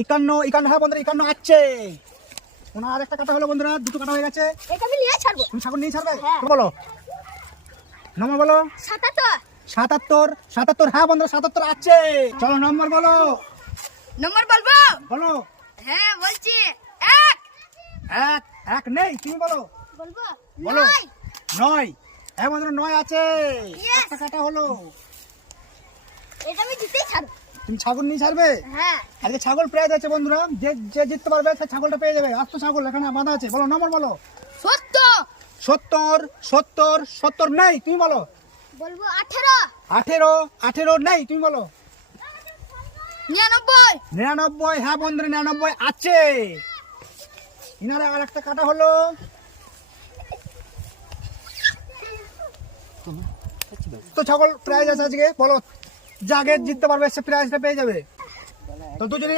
51 51 হ্যাঁ বন্ধুরা 51 আছে। ওনার আরেকটা কাটা হলো বন্ধুরা, দুটো কাটা হয়ে গেছে। এটা আমি নিয়ে ছাড়বো। তুমি ছাগল নিয়ে ছাড়বে? হ্যাঁ। তো বলো নম্বর বলো। 77 77 77 হ্যাঁ বন্ধুরা 77 আছে। চলো নম্বর বলো। নম্বর বলবো? বলো। হ্যাঁ বলছি 1 এক এক নেই, তুমি বলো। বলবো? বলো। 9 9 হ্যাঁ বন্ধুরা 9 আছে। Yes! একটা কাটা হলো। এটা আমি জিতেই ছাড়বো। তুমি ছাগল নিয়ে ছাড়বে? হ্যাঁ। আজকে ছাগল প্রাইজ আছে বন্ধুরা, যে যে জিততে পারবে সে ছাগলটা পেয়ে যাবে। আর তো ছাগল এখানে বাঁধা আছে। বলো নম্বর বলো। 70 70 70 70 নেই, তুমি বলো। বলবো 18 18 18 নেই, তুমি বলো। 99 99 হ্যাঁ বন্ধুরা 99 আছে। ইনারে আর একটা কাটা হলো। তো ছাগল প্রাইজ আছে আজকে, বলো যাকে জিততে পারবে সে প্রাইজটা পেয়ে যাবে। তো দুজনে